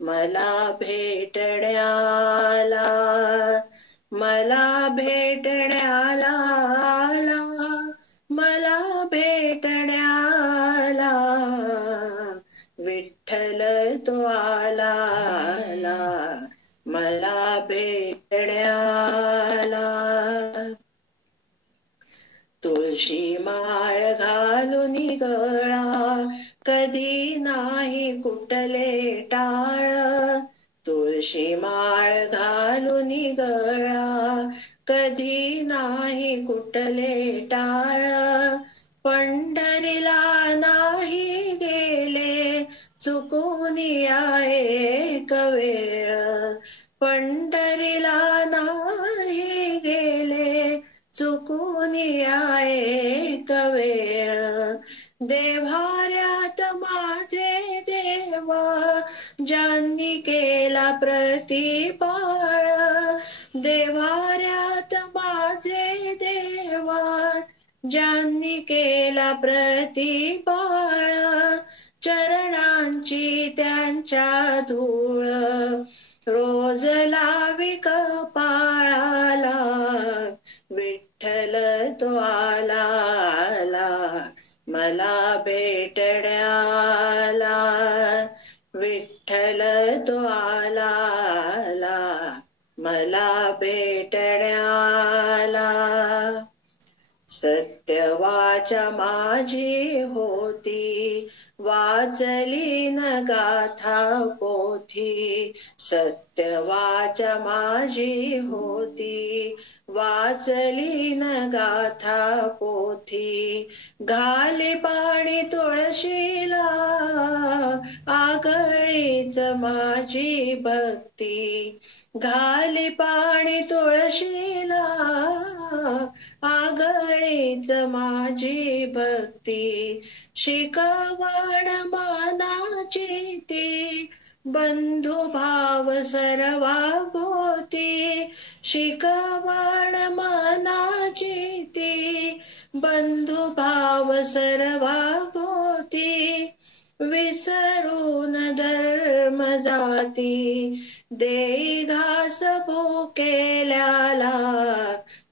मला भेटण्याला, मला भेटण्याला आला, मला भेटण्याला विठ्ठल तो आला, मला भेटण्याला. तुळशी माळ घालून गळा, कधी नाही कुटले टाळ. तुळशी माळ घालून गळा, कधी नाही कुटले टाळ. पंढरीला नाही गेले, चुकून एक वेळ. पंढरीला नाही गेले, चुकून एक वेळ. देव्हाऱ्यात माझे देवा, ज्यांनी केला प्रतिपाळ. देव्हाऱ्यात माझे देवा, ज्यांनी केला प्रतिपाळ. चरणांची त्यांच्या धूळ, रोज लावी कपाळाला. विठ्ठल तो आला, मला भेटण्याला. विठ्ठल तो आला, मला भेटण्याला. सत्यवाचा माझी होती, वाचली न गाथा पोथी. सत्यवाचा माझी होती, वाचली न गाथा पोथी. घाली पाणी तुळशीला, आगळीच माझी भक्ती. घाली पाणी तुळशीला, आगळीच माझी भक्ती. शिकवण मानाची ती, बंधुभाव सर्वाभोवती. शिकवण मानाची ती, बंधुभाव सर्वाभोवती. विसरून धर्म जाती, देई घास भुकेल्याला.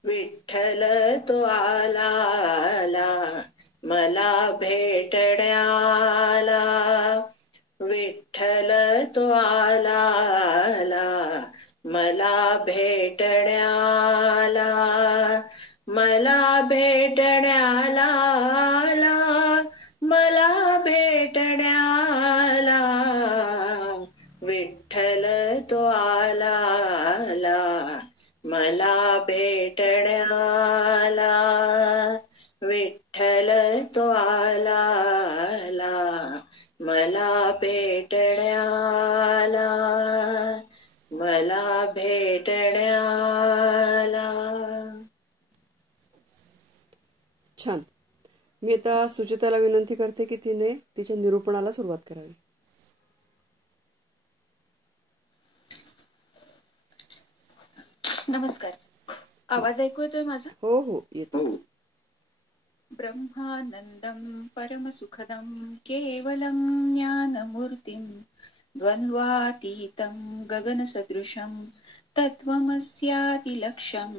विठ्ठल तो आला, मला भेटण्याला. विठ्ठल तो आला, मला भेटण्याला. मला भेटण्याला, मला भेटण्याला. विठ्ठल तो आला, मला भेटण्याला. विठ्ठल तो आला, मला भेटण्याला. मला भेटण्याला. छान. मी आता सुचिताला विनंती करते की तिने तिच्या निरूपणाला सुरुवात करावी. नमस्कार. आवाज ऐकू येतोय माझा? हो हो येतो. ब्रह्मानंदं परमसुखदं केवलं ज्ञानमूर्तिं द्वन्द्वातीतं गगनसदृशं तत्त्वमस्यादिलक्ष्यम्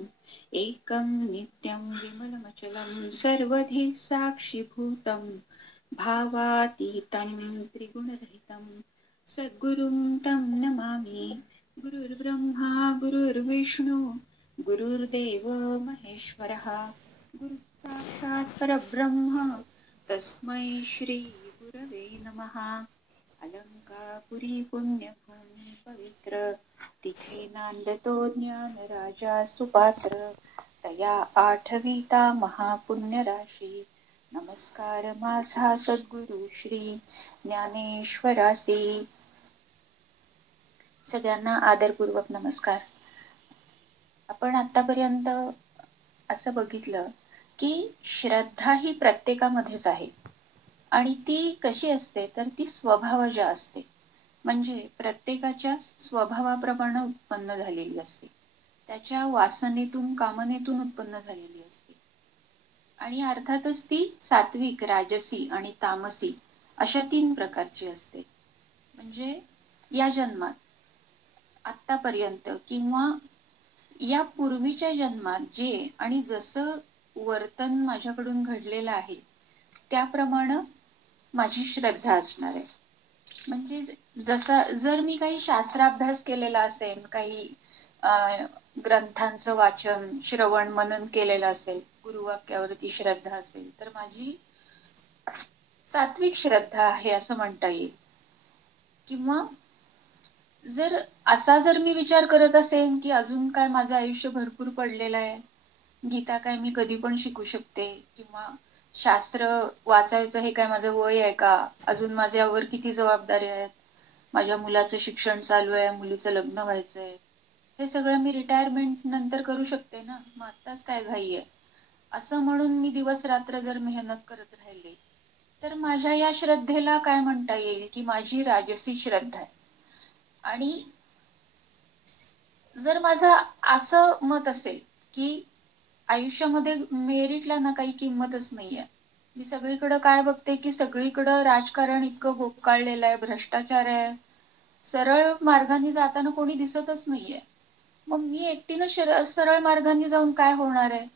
एकं नित्यं विमलमचलं सर्वधि साक्षिभूतं भावातीतं त्रिगुणरहितं सद्गुरुं तं नमामि. गुरुर्ब्रह्मा गुरुर्विष्णु गुरुर्देवो महेश्वरः गुरु साक्षात् परब्रह्म तस्मै श्री गुरवे नमः. अलंकापुरी पुण्यभूमी पवित्र तिथे नांदतो ज्ञान राजा सुपात्र तया आठविता महापुण्य राशी. नमस्कार माझा सद्गुरु श्री ज्ञानेश्वरासी. सगळ्यांना आदरपूर्वक नमस्कार. आपण आतापर्यंत असं बघितलं की श्रद्धा ही प्रत्येकामध्येच आहे आणि ती कशी असते तर ती स्वभावज असते, म्हणजे प्रत्येकाच्या स्वभावाप्रमाणे उत्पन्न झालेली असते, त्याच्या वासनेतून कामनेतून उत्पन्न झालेली असते. आणि अर्थातच ती सात्विक, राजसी आणि तामसी अशा 3 प्रकारची असते. म्हणजे या जन्मात आतापर्यंत किंवा या पूर्वीच्या जन्मात जे आणि जसं वर्तन माझ्याकडून घडलेलं आहे त्याप्रमाणे माझी श्रद्धा असणार आहे. म्हणजे जसा जर मी काही शास्त्राभ्यास केलेला असेल, काही ग्रंथांचं वाचन श्रवण मनन केलेलं असेल, गुरुवाक्यावरती श्रद्धा असेल, तर माझी सात्विक श्रद्धा आहे असं म्हणता येईल. किंवा जर मी विचार करत असेन की अजून काय माझं आयुष्य भरपूर पडलेलं आहे, गीता काय मी कधी पण शिकू शकते, किंवा शास्त्र वाचायचं हे काय माझं वय आहे का, अजून माझ्यावर किती जबाबदारी आहेत, माझ्या मुलाचं शिक्षण चालू आहे, मुलीचं लग्न व्हायचंय, हे सगळं मी रिटायरमेंट नंतर करू शकते ना, मग आत्ताच काय घाई आहे, असं म्हणून मी दिवस रात्र जर मेहनत करत राहिले तर माझ्या या श्रद्धेला काय म्हणता येईल की माझी राजसी श्रद्धा आहे. आणि जर माझं असं मत असेल की आयुष्यामध्ये मेरिटला ना काही किंमतच नाहीये, मी सगळीकडं काय बघते की सगळीकडं राजकारण इतकं बोकाळलेलं आहे, भ्रष्टाचार आहे, सरळ मार्गाने जाताना कोणी दिसतच नाहीये, मग मी एकटीनं सरळ मार्गाने जाऊन काय होणार आहे.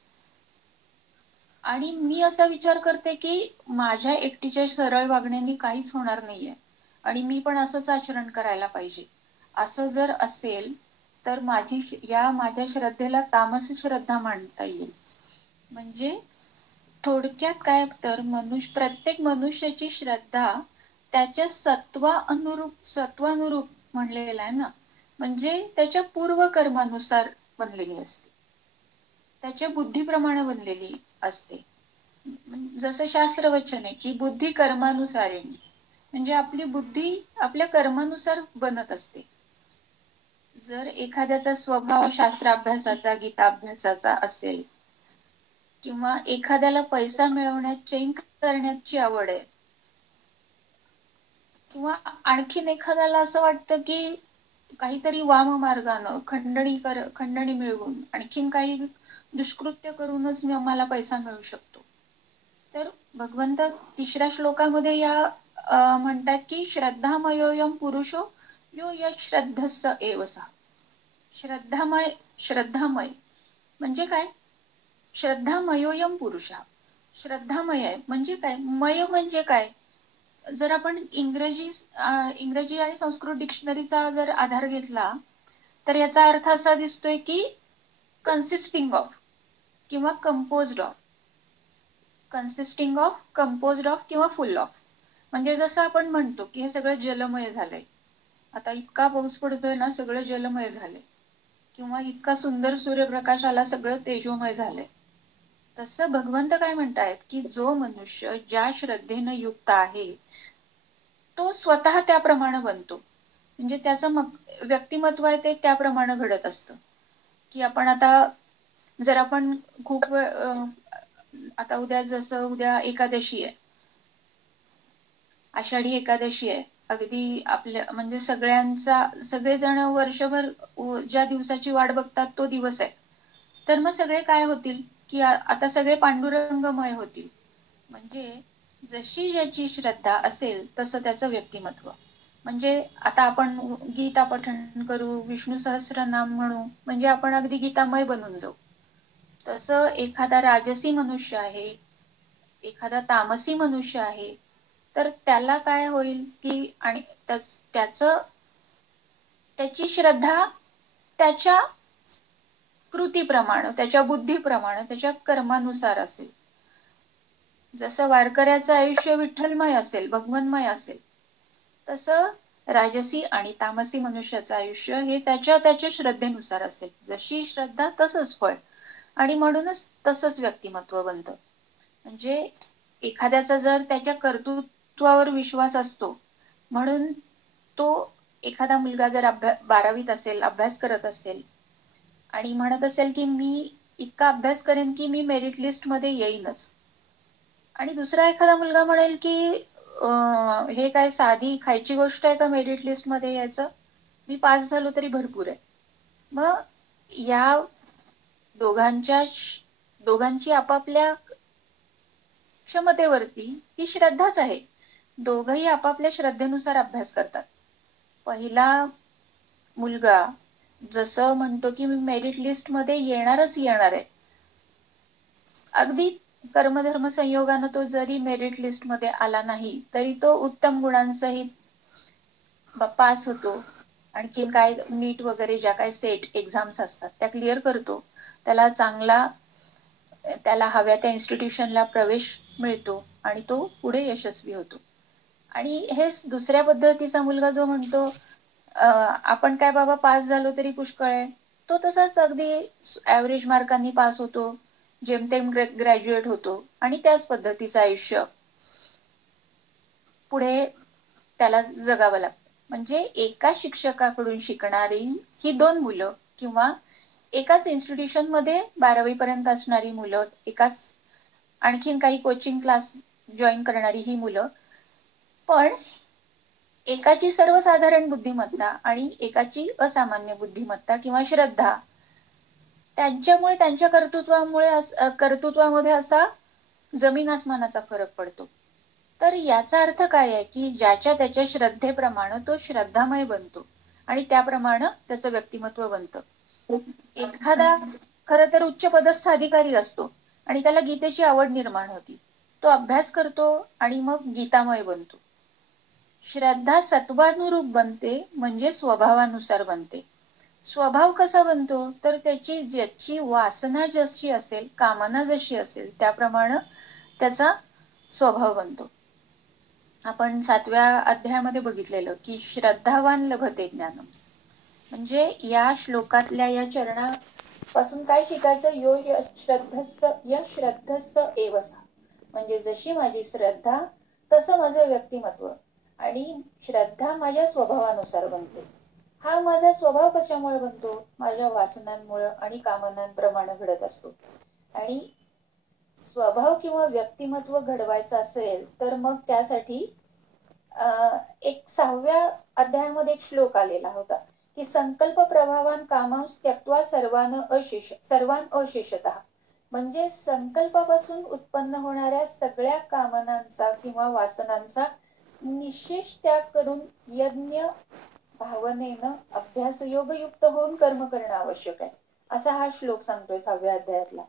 आणि मी असा विचार करते की माझ्या एकटीच्या सरळ वागण्याने काहीच होणार नाहीये आणि मी पण असंच आचरण करायला पाहिजे. असं जर असेल तर माझ्या श्रद्धेला तामसी श्रद्धा मानता येईल. म्हणजे थोडक्यात काय तर प्रत्येक मनुष्याची श्रद्धा त्याच्या सत्वानुरूप म्हणलेलं आहे ना, म्हणजे त्याच्या पूर्वकर्मानुसार बनलेली असते, त्याच्या बुद्धीप्रमाणे बनलेली असते. जसं शास्त्रवचन आहे की बुद्धी कर्मानुसारेणी, म्हणजे आपली बुद्धी आपल्या कर्मानुसार बनत असते. जर एखाद्याचा स्वभाव शास्त्राभ्यासाचा गीताभ्यासाचा असेल, किंवा एखाद्याला पैसा मिळवण्यात चैन करण्याची आवड आहे, किंवा आणखीन एखाद्याला असं वाटतं की काहीतरी वाम मार्गानं खंडणी मिळवून आणखीन काही दुष्कृत्य करूनच मला पैसा मिळू शकतो, तर भगवंत 3ऱ्या श्लोकामध्ये या म्हणतात की श्रद्धामयोयम पुरुषो यो यश्रद्धस्स एव सः. श्रद्धामय म्हणजे काय, श्रद्धामयोयम पुरुष, श्रद्धामय आहे म्हणजे काय, मय म्हणजे काय, जर आपण इंग्रजी आणि संस्कृत डिक्शनरीचा जर आधार घेतला तर याचा अर्थ असा दिसतोय की कन्सिस्टिंग ऑफ किंवा कंपोज्ड ऑफ किंवा फुल ऑफ. म्हणजे जसं आपण म्हणतो की हे सगळं जलमय झालंय, आता इतका पाऊस पडतोय ना, सगळं जलमय झालंय, किंवा इतका सुंदर सूर्यप्रकाश आला, सगळं तेजोमय झालंय. तसं भगवंत काय म्हणतायत की जो मनुष्य ज्या श्रद्धेनं युक्त आहे तो स्वतः त्याप्रमाणे बनतो, म्हणजे त्याचं व्यक्तिमत्व आहे ते त्याप्रमाणे घडत असतं. की आपण जर आपण खूप आता उद्या एकादशी आहे, आषाढी एकादशी आहे, अगदी आपल्या म्हणजे सगळेजण वर्षभर ज्या दिवसाची वाट बघतात तो दिवस आहे, तर मग सगळे काय होतील की आता सगळे पांडुरंगमय होतील. म्हणजे जशी ज्याची श्रद्धा असेल तसं त्याचं व्यक्तिमत्व. म्हणजे आता आपण गीता पठण करू, विष्णू सहस्रनाम म्हणू, म्हणजे आपण अगदी गीतामय बनून जाऊ. तसं एखादा राजसी मनुष्य आहे, एखादा तामसी मनुष्य आहे, तर त्याला काय होईल की आणि त्याची श्रद्धा त्याच्या कृतीप्रमाणे, त्याच्या बुद्धीप्रमाणे, त्याच्या कर्मानुसार असेल. जसं वारकऱ्याचं आयुष्य विठ्ठलमय असेल, भगवन्मय असेल, तसं राजसी आणि तामसी मनुष्याचं आयुष्य हे त्याच्या श्रद्धेनुसार असेल. जशी श्रद्धा तसंच फळ, आणि म्हणूनच तसंच व्यक्तिमत्व बनतं. म्हणजे एखाद्याचा जर त्याच्या कर्तृत्वावर विश्वास असतो, म्हणून तो एखादा मुलगा जर 12वीत असेल, अभ्यास करत असेल आणि म्हणत असेल की मी इतका अभ्यास करेन की मी मेरिट लिस्ट मध्ये येईनच, आणि दुसरा एखादा मुलगा म्हणेल की हे काय साधी खायची गोष्ट आहे का मेरिट लिस्ट मध्ये यायचं, मी पास झालो तरी भरपूर आहे. मग या दोघांची आपापल्या क्षमतेवरती ही श्रद्धाच आहे. दोघंही आपापल्या श्रद्धेनुसार अभ्यास करतात, पहिला मुलगा जसं म्हणतो की मी मेरिट लिस्ट मध्ये येणारच येणार आहे, अगदी कर्मधर्म संयोगानं तो जरी मेरिट लिस्ट मध्ये आला नाही तरी तो उत्तम गुणांसहित पास होतो. आणखीन काय नीट वगैरे ज्या काय सेट एक्झाम्स असतात त्या क्लिअर करतो, त्याला हव्या त्या इन्स्टिट्यूशनला प्रवेश मिळतो आणि तो पुढे यशस्वी होतो. आणि हेच दुसऱ्या पद्धतीचा मुलगा जो म्हणतो आपण काय बाबा पास झालो तरी पुष्कळ आहे, तो तसाच अगदी ऍव्हरेज मार्कांनी पास होतो, जेमतेम ग्रॅज्युएट होतो आणि त्याच पद्धतीचं आयुष्य पुढे त्याला जगावं लागतं. म्हणजे एका शिक्षकाकडून शिकणारी ही 2 मुलं किंवा एकाच इन्स्टिट्यूशन मध्ये 12वी पर्यंत असणारी मुलं, एकाच आणखीन काही कोचिंग क्लास जॉईन करणारी ही मुलं, पण एकाची सर्वसाधारण बुद्धिमत्ता आणि एकाची असामान्य बुद्धिमत्ता किंवा श्रद्धा, त्यांच्यामुळे त्यांच्या कर्तृत्वामध्ये असा जमीन आसमानाचा फरक पडतो. तर याचा अर्थ काय आहे की ज्याच्या त्याच्या श्रद्धेप्रमाणे तो श्रद्धामय बनतो आणि त्याप्रमाणे त्याचं व्यक्तिमत्व बनतं. एखादा खरं तर उच्च पदस्थ अधिकारी असतो आणि त्याला गीतेची आवड निर्माण होती, तो अभ्यास करतो आणि मग गीतामय बनतो. श्रद्धा सत्वानुरूप बनते म्हणजे स्वभावानुसार बनते. स्वभाव कसा बनतो तर ज्याची वासना जशी असेल, कामना जशी असेल त्याप्रमाणे त्याचा स्वभाव बनतो. आपण 7व्या अध्यायामध्ये बघितलेलं की श्रद्धावान लभते ज्ञानम, म्हणजे या श्लोकातल्या या चरणापासून काय शिकायचं, यो श्रद्धस्स एवसा, म्हणजे जशी माझी श्रद्धा तसं माझं व्यक्तिमत्व आणि श्रद्धा माझ्या स्वभावानुसार बनते. हा माझा स्वभाव कशामुळे बनतो, माझ्या वासनांमुळे आणि कामनांप्रमाणे घडत असतो. आणि स्वभाव किंवा व्यक्तिमत्व घडवायचं असेल तर मग त्यासाठी एक 6व्या अध्यायामध्ये एक श्लोक आलेला होता की संकल्प प्रभावान कामांस त्यक्त्वा सर्वान अशेषतः, म्हणजे संकल्पापासून उत्पन्न होणाऱ्या सगळ्या कामनांचा किंवा वासनांचा निशेष त्याग करून यज्ञ भावनेनं अभ्यास योगयुक्त होऊन कर्म करणं आवश्यक आहे, असा हा श्लोक सांगतोय 6व्या अध्यायातला.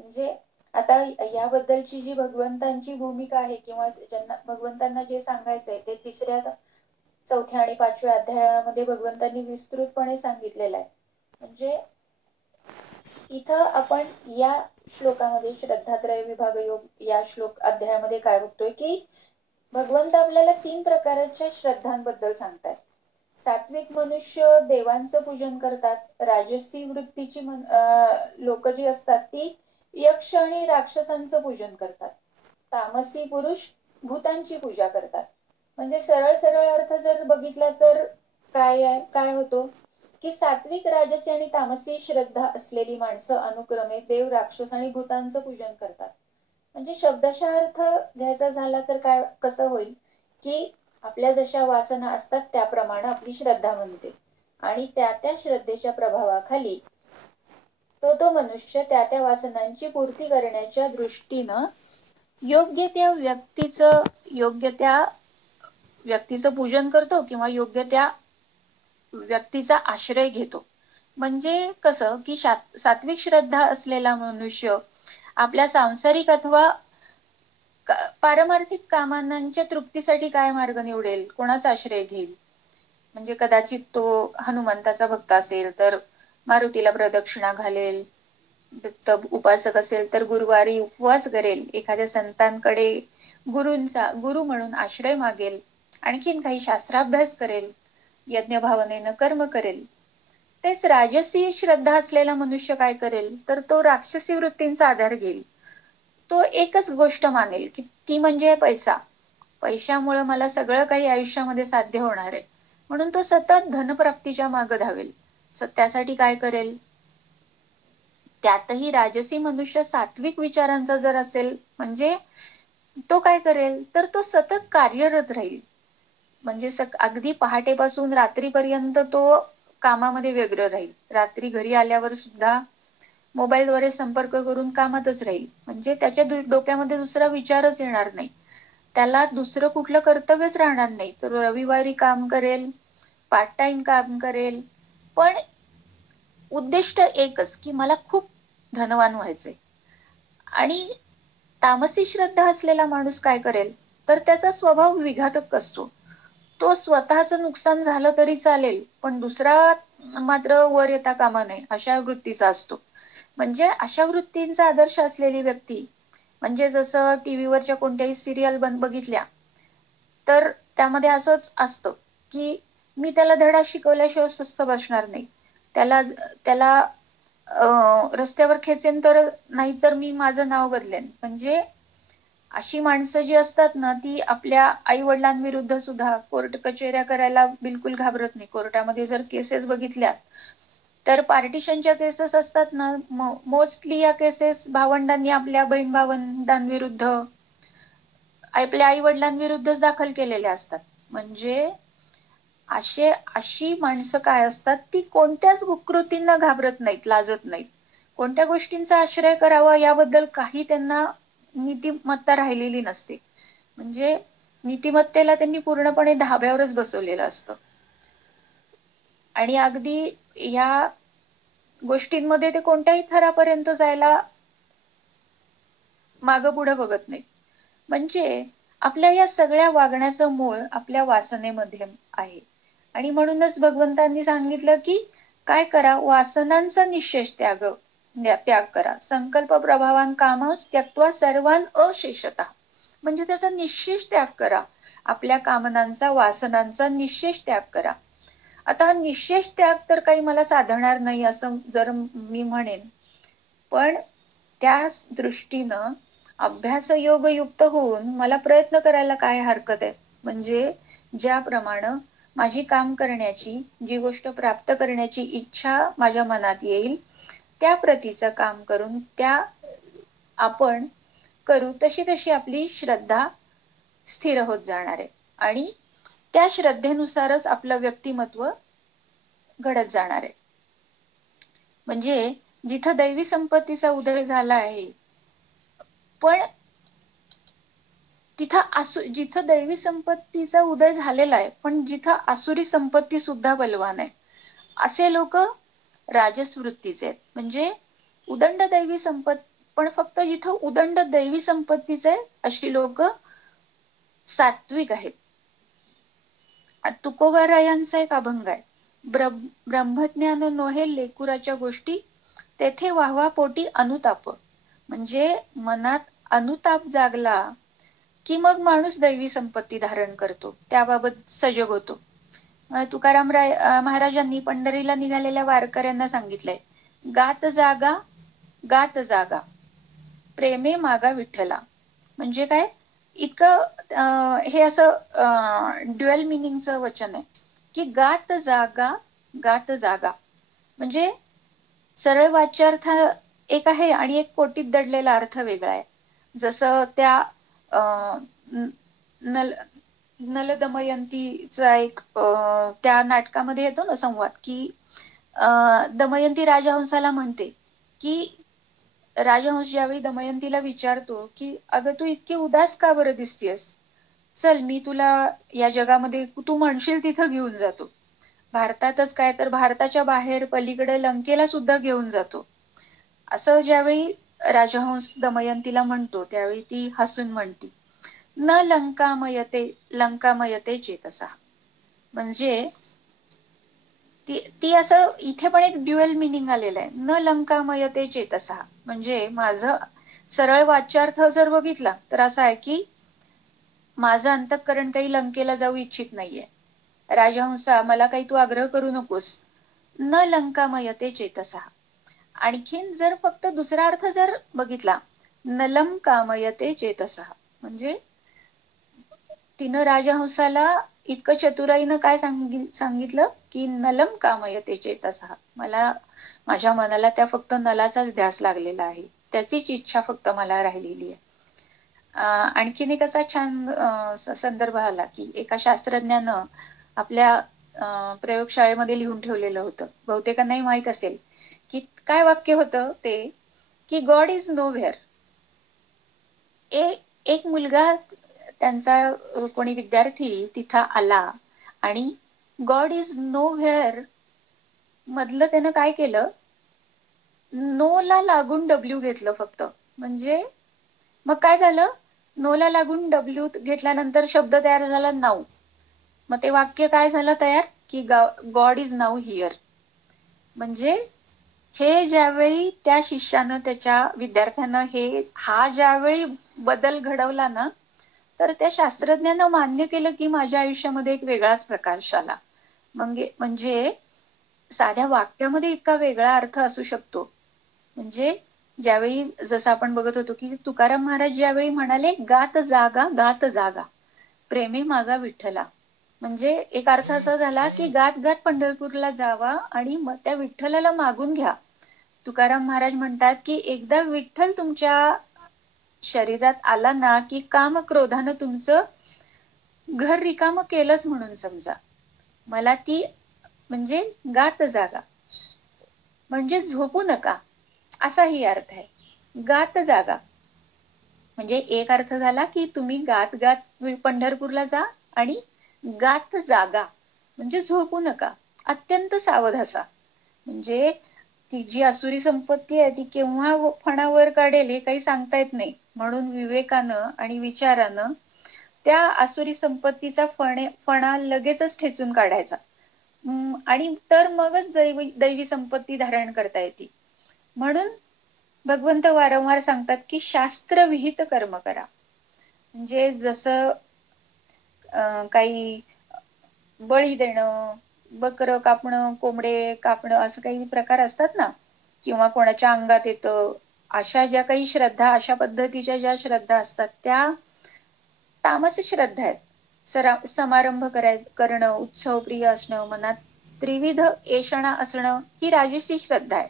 म्हणजे आता याबद्दलची जी भगवंतांची भूमिका आहे किंवा ज्यांना भगवंतांना जे सांगायचंय ते 3ऱ्या, 4थ्या आणि 5व्या अध्यायामध्ये भगवंतांनी विस्तृतपणे सांगितलेलं आहे. म्हणजे इथं आपण या श्लोकामध्ये श्रद्धात्रय विभाग योग या श्लोक अध्यायामध्ये काय बघतोय की भगवंत आपल्याला 3 प्रकारच्या श्रद्धांबद्दल सांगतात. सात्विक मनुष्य देवांचं पूजन करतात, राजसी वृत्तीची लोक जी असतात ती यक्ष आणि राक्षसांचं पूजन करतात, तामसी पुरुष भूतांची पूजा करतात. म्हणजे सरळ सरळ अर्थ जर बघितला तर काय होतो की सात्विक, राजसी आणि तामसी श्रद्धा असलेली माणसं अनुक्रमे देव, राक्षस आणि भूतांचं पूजन करतात. म्हणजे शब्दशः अर्थ घ्यायचा झाला तर काय कसं होईल की आपल्या जशा वासना असतात त्याप्रमाणे आपली श्रद्धा बनते आणि त्या श्रद्धेच्या प्रभावाखाली तो मनुष्य त्या वासनांची पूर्ती करण्याच्या दृष्टीनं योग्य त्या व्यक्तीचं पूजन करतो किंवा योग्य त्या व्यक्तीचा आश्रय घेतो. म्हणजे कसं की सात्विक श्रद्धा असलेला मनुष्य आपल्या सांसारिक अथवा पारमार्थिक कामनांच्या तृप्तीसाठी काय मार्ग निवडेल, कोणाचा आश्रय घेईल. म्हणजे कदाचित तो हनुमंताचा भक्त असेल तर मारुतीला प्रदक्षिणा घालेल, दत्त उपासक असेल तर गुरुवारी उपवास करेल, एखाद्या संतांकडे गुरु म्हणून आश्रय मागेल, आणखीन काही शास्त्राभ्यास करेल, यज्ञ भावनेनं कर्म करेल. तेच राजसी श्रद्धा असलेला मनुष्य काय करेल तर तो राक्षसी वृत्तींचा आधार घेईल. तो एकच गोष्ट मानेल की ती म्हणजे पैशामुळे मला सगळं काही आयुष्यामध्ये साध्य होणार आहे, म्हणून तो सतत धनप्राप्तीच्या मागे धावेल. त्यासाठी काय करेल, त्यातही राजसी मनुष्य सात्विक विचारांचा जर असेल म्हणजे तो काय करेल तर तो सतत कार्यरत राहील. म्हणजे अगदी पहाटेपासून रात्रीपर्यंत तो कामामध्ये व्यग्र राहील, रात्री घरी आल्यावर सुद्धा मोबाईलद्वारे संपर्क करून कामातच राहील. म्हणजे त्याच्या डोक्यामध्ये दुसरा विचारच येणार नाही, त्याला दुसरं कुठलं कर्तव्यच राहणार नाही. तर रविवारी काम करेल, पार्ट टाइम काम करेल, पण उद्दिष्ट एकच की मला खूप धनवान व्हायचंय. आणि तामसी श्रद्धा असलेला माणूस काय करेल, तर त्याचा स्वभाव विघातक असतो. तो स्वतःचं नुकसान झालं तरी चालेल, पण दुसरा मात्र वर येता कामा नये अशा वृत्तीचा असतो. म्हणजे अशा वृत्तींचा आदर्श असलेली व्यक्ती, म्हणजे जसं टीव्हीवरच्या कोणत्याही सिरियल बघितल्या तर त्यामध्ये असंच असतं की मी त्याला धडा शिकवल्याशिवाय स्वस्थ बसणार नाही, त्याला त्याला रस्त्यावर खेचेन तर नाही, तर मी माझं नाव बदलेन. म्हणजे अशी माणसं जी असतात ना, ती आपल्या आई वडिलांविरुद्ध सुद्धा कोर्ट कचेऱ्या करायला बिलकुल घाबरत नाही. कोर्टामध्ये जर केसेस बघितल्या तर पार्टिशनच्या केसेस असतात ना, मोस्टली या केसेस भावंडांनी आपल्या बहीण भावंडांविरुद्ध, आपल्या आई वडिलांविरुद्धच दाखल केलेल्या असतात. म्हणजे अशी माणसं काय असतात, ती कोणत्याच कृतींना घाबरत नाहीत, लाजत नाहीत. कोणत्या गोष्टींचा आश्रय करावा याबद्दल काही त्यांना नीतिमत्ता राहिलेली नसते. म्हणजे नीतिमत्तेला त्यांनी पूर्णपणे धाब्यावरच बसवलेलं असतं. आणि अगदी या गोष्टींमध्ये ते कोणत्याही थरापर्यंत जायला मागं पुढे बघत नाही. म्हणजे आपल्या या सगळ्या वागण्याचं मूळ आपल्या वासनेमध्ये आहे. आणि म्हणूनच भगवंतांनी सांगितलं की काय करा, वासनांचा निःशेष त्याग करा. संकल्प प्रभावान कामास त्यक्त्वा सर्वान अशेषतः. म्हणजे त्याचा निःशेष त्याग करा. आपल्या कामनांचा, वासनांचा निःशेष त्याग करा. आता हा निःशेष त्याग तर काही मला साधणार नाही असं जर मी म्हणेन, पण त्या दृष्टीनं अभ्यास योग युक्त होऊन मला प्रयत्न करायला काय हरकत आहे. म्हणजे ज्याप्रमाणे माझी काम करण्याची, जी गोष्ट प्राप्त करण्याची इच्छा माझ्या मनात येईल त्या प्रतीचं काम करून त्या आपण करू, तशी तशी आपली श्रद्धा स्थिर होत जाणार आहे. आणि त्या श्रद्धेनुसारच आपलं व्यक्तिमत्व घडत जाणार आहे. म्हणजे जिथं दैवी संपत्तीचा उदय झाला आहे, पण जिथं दैवी संपत्तीचा उदय झालेला आहे, पण जिथं आसुरी संपत्ती सुद्धा बलवान आहे, असे लोक राजस वृत्तीचे आहेत. म्हणजे उदंड दैवी संपत्ती, पण फक्त जिथं उदंड दैवी संपत्तीचे आहे अशी लोक सात्विक आहेत. तुकोबारायांचा एक अभंग आहे, ब्रह्मज्ञान नोहे लेकुराच्या गोष्टी, तेथे वाहवा पोटी अनुताप. म्हणजे मनात अनुताप जागला की मग माणूस दैवी संपत्ती धारण करतो, त्याबाबत सजग होतो. तुकाराम महाराजांनी पंढरीला निघालेल्या वारकऱ्यांना सांगितलंय, गात जागा गात जागा प्रेमे मागा विठ्ठला. म्हणजे काय, इतकं हे असं ड्युअल मिनिंगचं वचन आहे की गात जागा. म्हणजे सरळ वाच्यार्थ एक आहे आणि एक कोटीत दडलेला अर्थ वेगळा आहे. जसं त्या नल दमयंतीचा एक त्या नाटकामध्ये येतो ना संवाद, की दमयंती राजहंसाला म्हणते की, राजहंस ज्यावेळी दमयंतीला विचारतो की अगं तू इतकी उदास का बरं दिसतेस, चल मी तुला या जगामध्ये तू म्हणशील तिथं घेऊन जातो. भारतातच काय तर भारताच्या बाहेर पलीकडे लंकेला सुद्धा घेऊन जातो. असं ज्यावेळी राजहंस दमयंतीला म्हणतो त्यावेळी ती हसून म्हणती, न लंकामयते चेतसा. म्हणजे ती असं इथे पण एक ड्युअल मिनिंग आलेलं आहे, न लंकामयते चेतसा. म्हणजे माझं सरळ वाच्यार्थ जर बघितला तर असा आहे की माझं अंतःकरण काही लंकेला जाऊ इच्छित नाहीये. राजहंसा मला काही तू आग्रह करू नकोस, न लंकामयते चेतसा. आणखीन जर फक्त दुसरा अर्थ जर बघितला, नलम कामयते चेतसा, म्हणजे तिनं राजहंसाला इतकं चतुराईनं काय सांगितलं की नलम कामयते चेतसा. मला माझ्या मनाला त्या फक्त नलाचाच ध्यास लागलेला आहे, त्याचीच इच्छा फक्त मला राहिलेली आहे. आणखीन एक असा छान संदर्भ आला की एका शास्त्रज्ञानं आपल्या प्रयोगशाळेमध्ये लिहून ठेवलेलं होतं, बहुतेकांनाही माहित असेल की काय वाक्य होतं ते, की गॉड इज नोव्हेअर. एक मुलगा, त्यांचा कोणी विद्यार्थी तिथं आला आणि गॉड इज नो व्हेअर मधलं त्यानं काय केलं, नो ला लागून डब्ल्यू घेतलं फक्त. म्हणजे मग काय झालं, नो ला लागून डब्ल्यू घेतल्यानंतर शब्द तयार झाला नाऊ. मग ते वाक्य काय झालं तयार की गॉड इज नाऊ हिअर. म्हणजे हे ज्यावेळी त्या शिष्यानं त्याच्या विद्यार्थ्यानं हा ज्यावेळी बदल घडवला ना, तर त्या शास्त्रज्ञानं मान्य केलं की माझ्या आयुष्यामध्ये एक वेगळाच प्रकाश आला. म्हणजे साध्या वाक्यामध्ये इतका वेगळा अर्थ असू शकतो. म्हणजे ज्यावेळी जसं आपण बघत होतो की तुकाराम महाराज ज्यावेळी म्हणाले गात जागा गात जागा प्रेमे मागा विठ्ठला, म्हणजे एक अर्थ असा झाला की गात गात पंढरपूरला जावा आणि मग त्या विठ्ठलाला मागून घ्या. तुकाराम महाराज म्हणतात की एकदा विठ्ठल तुमच्या शरीरात आला ना की काम क्रोधानं तुमचं घर रिकामं केलंच म्हणून समजा. मला ती म्हणजे गात जागा म्हणजे झोपू नका असाही अर्थ आहे. गात जागा म्हणजे एक अर्थ झाला की तुम्ही गात गात पंढरपूरला जा, आणि गात जागा म्हणजे झोपू नका, अत्यंत सावध असा. म्हणजे ती जी आसुरी संपत्ती आहे ती केव्हा फणावर काढेल हे काही सांगता येत नाही. म्हणून विवेकानं आणि विचारानं त्या आसुरी संपत्तीचा फणा लगेचच ठेचून काढायचा, आणि तर मगच दैवी संपत्ती धारण करता येते. म्हणून भगवंत वारंवार सांगतात की शास्त्र विहित कर्म करा. म्हणजे जसं काही बळी देणं, बकरं कापणं, कोंबडे कापणं असं काही प्रकार असतात ना, किंवा कोणाच्या अंगात येतं, अशा ज्या काही श्रद्धा, अशा पद्धतीच्या ज्या श्रद्धा असतात त्या तामस श्रद्धा आहेत. समारंभ करणं, उत्सव प्रिय असणं, मनात त्रिविध येषणा असणं ही राजसी श्रद्धा आहे.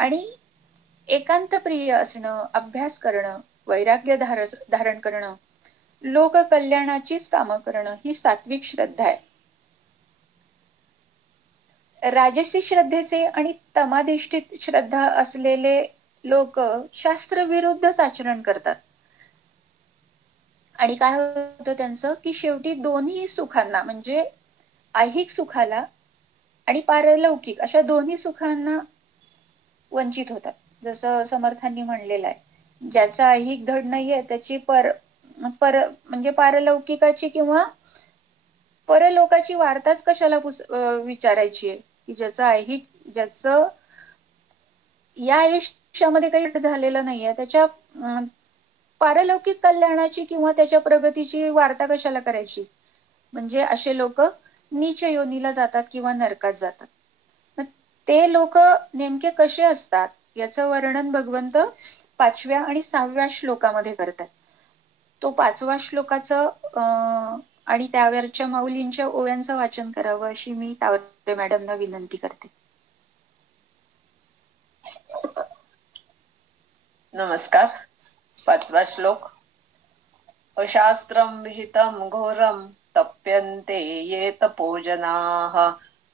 आणि एकांत प्रिय असणं, अभ्यास करणं, वैराग्य धारण करणं, लोक कल्याणाचीच कामं करणं ही सात्विक श्रद्धा आहे. राजसी श्रद्धेचे आणि तमाधिष्ठित श्रद्धा असलेले लोक शास्त्रविरुद्धच आचरण करतात. आणि काय होतं त्यांचं की शेवटी दोन्ही सुखांना म्हणजे ऐहिक सुखाला आणि पारलौकिक अशा दोन्ही सुखांना वंचित होतात. जसं समर्थांनी म्हणलेलं आहे, ज्याचं ऐहिक धड नाहीये त्याची म्हणजे पारलौकिकाची किंवा परलोकाची वार्ताच कशाला विचारायची आहे, की ज्याचं या आयुष्यामध्ये काही झालेलं नाहीये त्याच्या पारलौकिक कल्याणाची किंवा त्याच्या प्रगतीची वार्ता कशाला करायची. म्हणजे असे लोक नीच योनीला जातात किंवा नरकात जातात. ते लोक नेमके कसे असतात याचं वर्णन भगवंत 5व्या आणि 6व्या श्लोकामध्ये करतात. तो 5व्या श्लोकाचं आणि त्यावरच्या माऊलींच्या ओव्यांचं वाचन करावं अशी मी तावरे मॅडमना विनंती करते. नमस्कार. 5वा श्लोक. अशास्त्रं विहितं घोरं तप्यन्ते ये तपोजनाः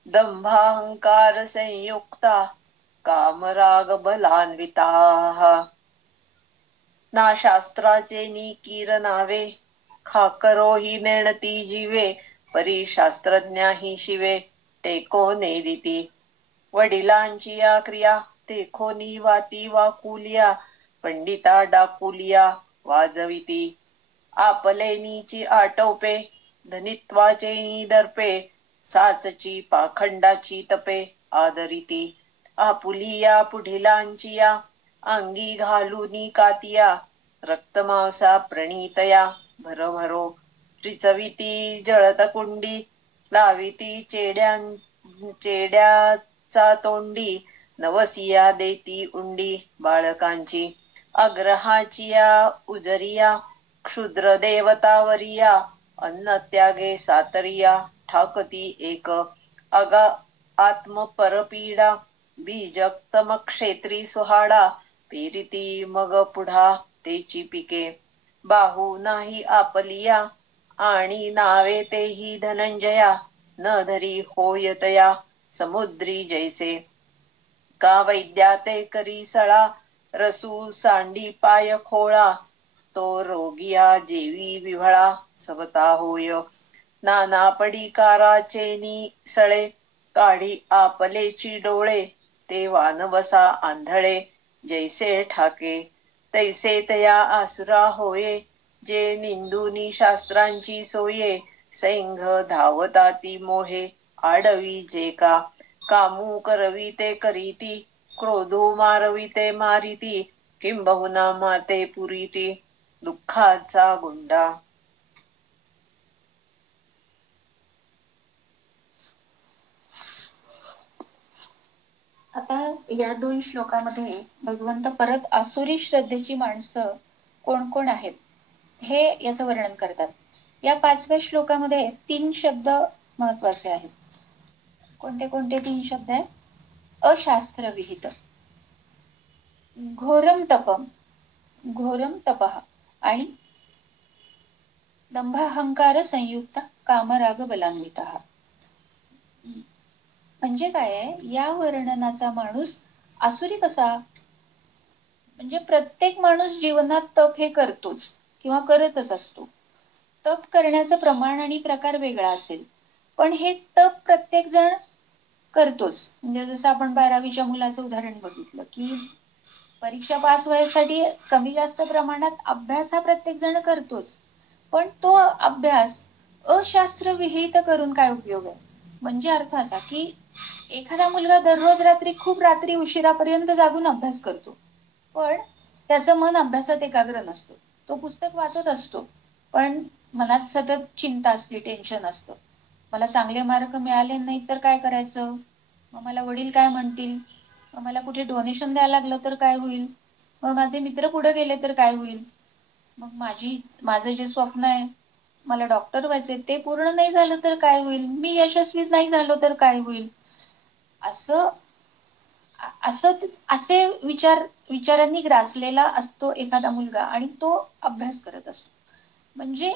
दंभाहंकार संयुक्ता कामरागबलान्विताः. ना शास्त्राचे निकीरनावे खाकरो ही नेणती जीवे परी शास्त्रज्ञा शिवे टेको नेदिती. वडिलांची या क्रिया तेखोनी वाती वाकुलिया पंडिता डाकुलिया वाजविती. आपलेनीची आटोपे धनित्वाचे दर्पे साचची पाखंडाची तपे आदरिती. आपुलिया पुढिलांची या अंगी घालूनी कातिया रक्तमांसा प्रणीतया भरभरो रिचविती जळत कुंडी लाविती चेड्याचा तोंडी नवसिया देती उंडी बाळकांची. अग्रहाचिया उजरिया क्षुद्र देवतावरिया अन्न त्यागे सातरिया ठाकती एक. अगा आत्मपरपीडा बीजक्तम क्षेत्री सुहाडा पेरिती मग पुढा तेची पिके. बाहू नाही आपलिया आणि नावे तेही धनंजया न धरी होयतया समुद्री जैसे. का वैद्या ते करी सळा रसू सांडी पाय खोळा तो रोगिया जेवी विव्हळा सवता होय. नाना पडिकाराचे निसळे काढी आपलेची डोळे ते वान बसा आंधळे जैसे ठाके तैसे तया आसुरा होये जे निंदुनी शास्त्रांची सोये सैंघ धावताती मोहे आडवी जे का कामू करवी ते करीती क्रोधो मारवी ते मारिती किंबहुना माते पुरीती दुःखाचा गुंडा. आता या 2 श्लोकामध्ये भगवंत परत आसुरी श्रद्धेची माणसं कोण कोण आहेत हे याचं वर्णन करतात. या 5व्या श्लोकामध्ये 3 शब्द महत्वाचे आहेत. कोणते कोणते 3 शब्द आहेत? अशास्त्रविहित, घोरम तपम, घोरम तपः आणि दंभाहंकार संयुक्त कामराग बलान्विता. म्हणजे काय आहे, या वर्णनाचा माणूस आसुरी कसा? म्हणजे प्रत्येक माणूस जीवनात तप हे करतोच किंवा करतच असतो. तप करण्याचं प्रमाण आणि प्रकार वेगळा असेल, पण हे तप प्रत्येक जण करतोच. म्हणजे जसं आपण 12वीच्या मुलाचं उदाहरण बघितलं की परीक्षा पास व्हायसाठी कमी जास्त प्रमाणात अभ्यास हा प्रत्येक जण करतोच, पण तो अभ्यास अशास्त्रविहित करून काय उपयोग आहे? म्हणजे अर्थ असा की एखादा मुलगा दररोज रात्री खूप रात्री उशिरापर्यंत जागून अभ्यास करतो, पण त्याचं मन अभ्यासात एकाग्र नसतं. तो पुस्तक वाचत असतो, पण मनात सतत चिंता असते, टेन्शन असतं. मला चांगले मार्क मिळाले नाही तर काय करायचं? मग मला वडील काय म्हणतील? मग मला कुठे डोनेशन द्यायला लागलं तर काय होईल? मग माझे मित्र पुढे गेले तर काय होईल? मग माझं जे स्वप्न आहे, मला डॉक्टर व्हायचे, ते पूर्ण नाही झालं तर काय होईल? मी यशस्वी नाही झालो तर काय होईल? असं असं असे विचारांनी ग्रासलेला असतो एखादा मुलगा आणि तो अभ्यास करत असतो. म्हणजे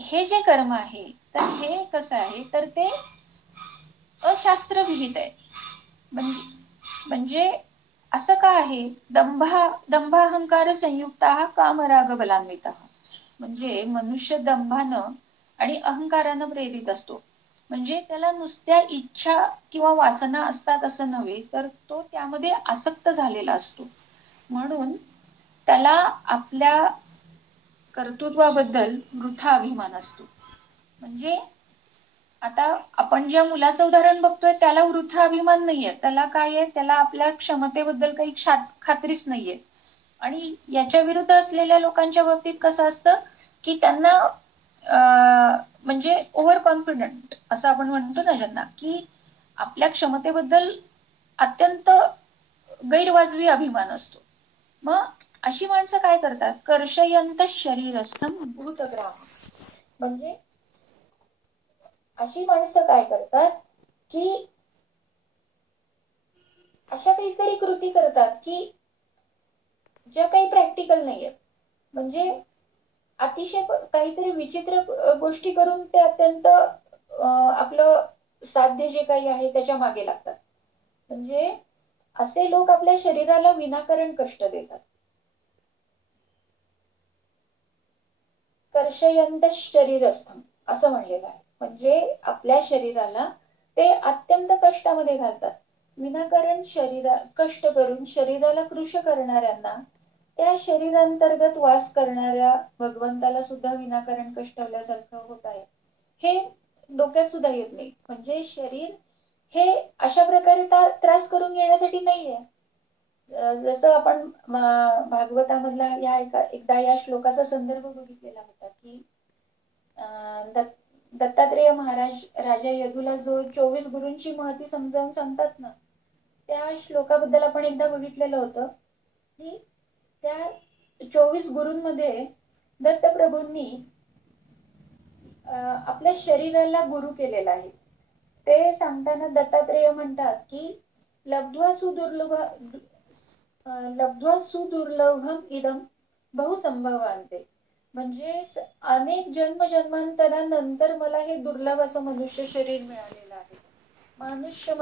हे जे कर्म आहे तर हे कसं आहे, तर ते अशास्त्रविहित आहे. म्हणजे असं का आहे? दंभाहंकार संयुक्ता कामराग बलान्विता. म्हणजे मनुष्य दंभानं आणि अहंकारानं प्रेरित असतो. म्हणजे त्याला नुसत्या इच्छा किंवा वासना असतात असं नव्हे, तर तो त्यामध्ये आसक्त झालेला असतो. म्हणून त्याला आपल्या कर्तृत्वाबद्दल वृथा अभिमान असतो. म्हणजे आता आपण ज्या मुलाचं उदाहरण बघतोय त्याला वृथा अभिमान नाहीये. त्याला काय आहे? त्याला आपल्या क्षमतेबद्दल काही खात्रीच नाहीये. आणि याच्या विरुद्ध असलेल्या लोकांच्या बाबतीत कसं असतं की त्यांना म्हणजे ओव्हर कॉन्फिडंट असं आपण म्हणतो ना ज्यांना, की आपल्या क्षमतेबद्दल अत्यंत गैरवाजवी अभिमान असतो. मग अशी माणसं काय करतात? कर्षयंत शरीरस्थम भूतग्राम. म्हणजे अशी माणसं काय करतात की अशा काहीतरी कृती करतात की ज्या काही प्रॅक्टिकल नाहीयेत. म्हणजे अतिशय काहीतरी विचित्र गोष्टी करून ते अत्यंत आपलं साध्य जे काही आहे त्याच्या मागे लागतात. म्हणजे असे लोक आपल्या शरीराला विनाकारण कष्ट देतात. कर्षयंत शरीरस्थम असं म्हणलेलं आहे. म्हणजे आपल्या शरीराला ते अत्यंत कष्टामध्ये घालतात. विनाकारण कष्ट करून शरीराला कृश करणाऱ्यांना, त्या शरीरांतर्गत वास करणाऱ्या भगवंताला सुद्धा विनाकारण कष्टवल्यासारखं होत आहे. हे डोक्यात सुद्धा येत नाही. म्हणजे शरीर हे अशा प्रकारे त्रास करून घेण्यासाठी नाहीये. जसं आपण भागवतामधला एकदा या श्लोकाचा संदर्भ बघितलेला होता की दत्तात्रेय महाराज राजा यदूला जो 24 गुरूंची महती समजावून सांगतात ना, त्या श्लोकाबद्दल आपण एकदा बघितलेलं होतं की त्या 24 गुरूंमध्ये दत्तप्रभूंनी आपल्या शरीराला गुरु केलेला आहे. ते सांगताना दत्तात्रेय म्हणतात की लब्ध्वा सुदुर्लभम इदम बहुसंभवान्ते. म्हणजे अनेक जन्मांतरानंतर मला हे दुर्लभ असं मनुष्य शरीर मिळालेलं आहे. मनुष्य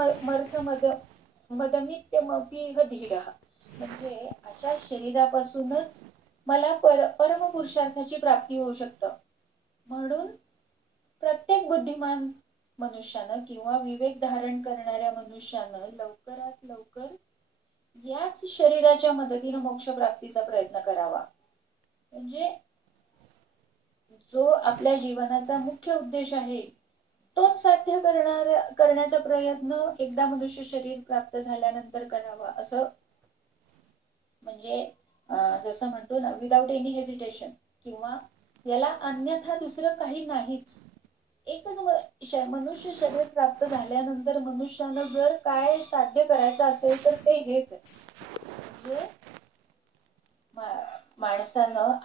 मदमित्यमपीह धीरः. म्हणजे अशा शरीरापासूनच मला परम पुरुषार्थाची प्राप्ती होऊ शकतं. म्हणून प्रत्येक बुद्धिमान मनुष्यानं किंवा विवेक धारण करणाऱ्या मनुष्यानं लवकरात लवकर याच शरीराच्या मदतीने मोक्ष प्राप्तीचा प्रयत्न करावा. म्हणजे जो आपल्या जीवनाचा मुख्य उद्देश आहे तोच साध्य करण्याचा प्रयत्न एकदा मनुष्य शरीर प्राप्त झाल्यानंतर करावा. असं म्हणजे जसं म्हणतो ना, विदाउट एनी हेजिटेशन, किंवा याला अन्यथा दुसरं काही नाहीच. एकच मनुष्य शरीर प्राप्त झाल्यानंतर मनुष्यानं जर काय साध्य करायचं असेल तर ते हेच आहे. म्हणजे माणसानं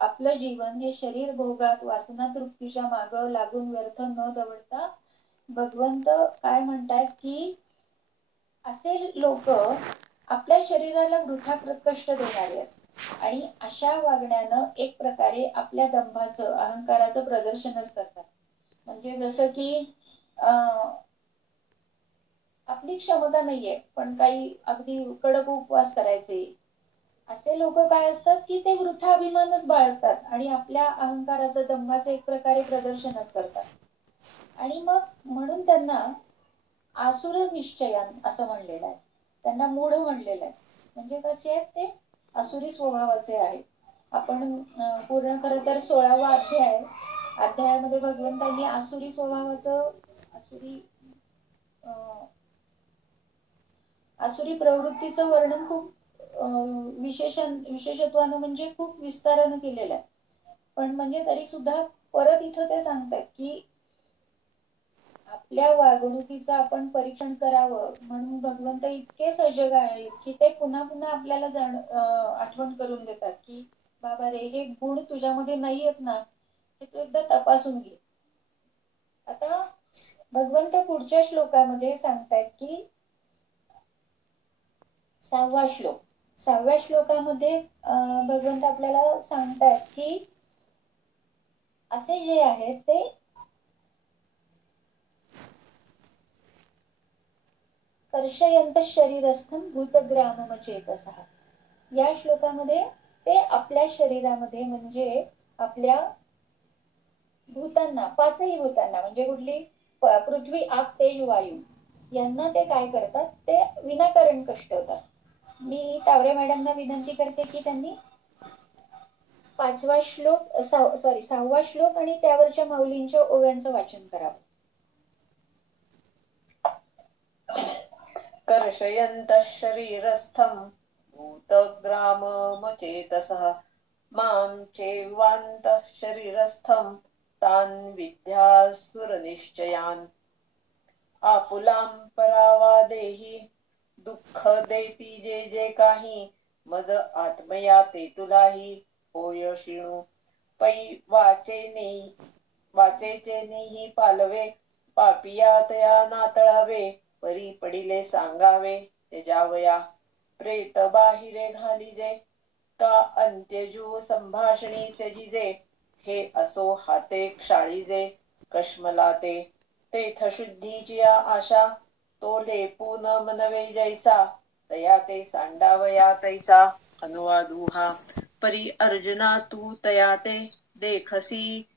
आपलं जीवन हे शरीर भोगात वासना तृप्तीच्या माग लागून व्यर्थ न दवडता, भगवंत काय म्हणतात की असे लोक आपल्या शरीराला वृथा कष्ट देणारे आहेत आणि अशा वागण्यानं एक प्रकारे आपल्या दंभाचं, अहंकाराचं प्रदर्शनच करतात. म्हणजे जसं की आपली क्षमता नाहीये पण काही अगदी कडक उपवास करायचे, असे लोक काय असतात की ते वृथा अभिमानच बाळगतात आणि आपल्या अहंकाराचं, दंभाचं एक प्रकारे प्रदर्शनच करतात. आणि मग म्हणून त्यांना आसुर निश्चयान असं म्हणलेलं आहे, त्यांना मूढ म्हणलेलं आहे. म्हणजे कसे आहेत ते? आसुरी स्वभावाचे आहेत. आपण पूर्ण खरं तर 16वा अध्यायामध्ये भगवंतांनी आसुरी स्वभावाचं, आसुरी प्रवृत्तीचं वर्णन खूप विशेषत्वानं म्हणजे खूप विस्तारानं केलेलं आहे. पण म्हणजे तरी सुद्धा परत इथं ते सांगतात की आपल्या वागणुकीचं आपण परीक्षण करावं म्हणून भगवंत इतके सजग आहेत की ते पुन्हा पुन्हा आपल्याला आठवण करून देतात की बाबा रे, हे गुण तुझ्यामध्ये नाही आहेत ना, हे तू एकदा तपासून घे. आता भगवंत पुढच्या श्लोकामध्ये सांगतायत की 6व्या श्लोकामध्ये भगवंत आपल्याला सांगतायत की असे जे आहेत ते कर्षयंत शरीरस्थम भूतग्राममचेतसः. या श्लोकामध्ये ते आपल्या शरीरामध्ये म्हणजे आपल्या भूतांना, 5ही भूतांना म्हणजे कुठली? पृथ्वी, आग, तेज, वायू यांना ते काय करतात? ते विनाकारण कष्ट होतात. मी तावरे मॅडमना विनंती करते की त्यांनी 6वा श्लोक आणि त्यावरच्या माऊलींच्या ओव्यांचं वाचन करावं. कर्षयन्तः शरीरस्थं भूतग्राममचेतसः मां चैवान्तः शरीरस्थं तान् विद्यासुरनिश्चयान्. आपुलां परावादेही दुःख देती जे काही, मज आत्मया ते तुलाही होय शिणू. पै वाचेचे नेही पालवे, पापिया तया नातळावे, परी पडिले सांगावे त्याच्यावया. प्रेत बाहिरे घालिजे, का अंत्यजू संभाषणी त्यजिजे, हे असो हाते क्षाळीजे कश्मला ते. तेथ शुद्धीची आशा, तो लेपून मनवे जैसा, तया ते सांडावया तैसा. अनुवादुहा. परी अर्जुना तू तया ते देखसी,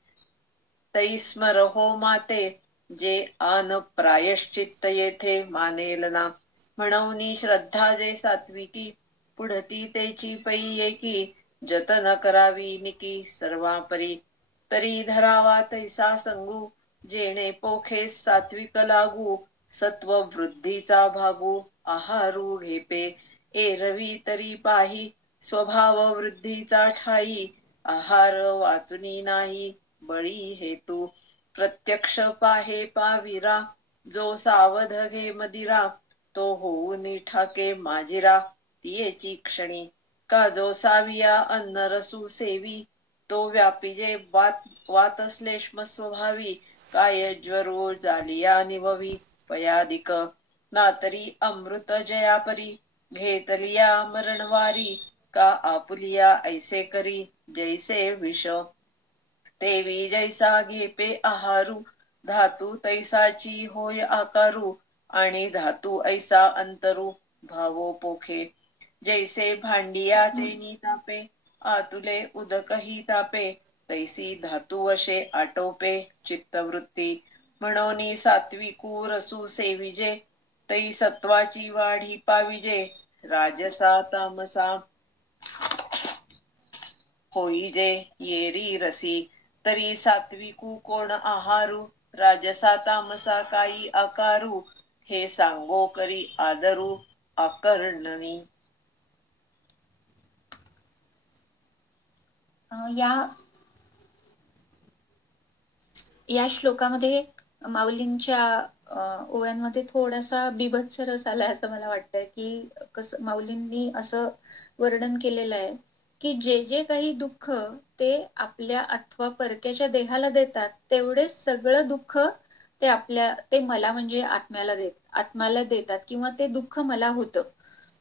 तैस्मर हो माते, जे आन प्रायश्चित्त येथे मानेल ना. म्हणूनी श्रद्धा जे सात्विकी, पुढती तेची पै एकी, जतन करावी निकी सर्वापरी. तरी धरावा तैसा संगू, जेणे पोखे सात्विक लागू. सत्व वृद्धीचा भागू, आहारू ढेपे एरवी तरी पाही. स्वभाव वृद्धीचा ठाई, आहार वाचुनी नाही बळी हेतू. प्रत्यक्ष पाहे पाविरा, जो सावध घे मदिरा, तो होऊन ठाके माजिरा तियेची क्षणी. का जो साविया अन्न रसू सेवी, तो व्यापिजे वात श्लेष्म स्वभावी. काय ज्वरो जालिया निववी पयादिक, नातरी अमृत जयापरी, घेतलिया मरणवारी. का आपुलिया ऐसे करी, जैसे विष तेवी जैसा घेपे आहारू. धातू तैसाची होय आकारू, आणि धातू ऐसा अंतरू भावो पोखे. जैसे भांडियाचे तापे, आतुले उदकही तापे. तैसी धातुवशे आटोपे चित्तवृत्ती, म्हणोनी सात्विकू रसू सेविजे, तै सत्वाची वाढी पाविजे, राजसा तामसा होईजे येरी रसी, तरी सात्विकू कोण आहारू, राजसा तामसा काही आकारू, हे सांगो करी आदरू आकर्णनी. या श्लोकामध्ये माऊलींच्या ओव्यांमध्ये थोडासा बिभत्स रस आलाय असं मला वाटतंय, की कसं माऊलींनी असं वर्णन केलेलं आहे की जे जे काही दुःख ते आपल्या अथवा परक्याच्या देहाला देतात, तेवढेच सगळं दुःख ते मला म्हणजे आत्म्याला देतात, किंवा ते दुःख मला होतं.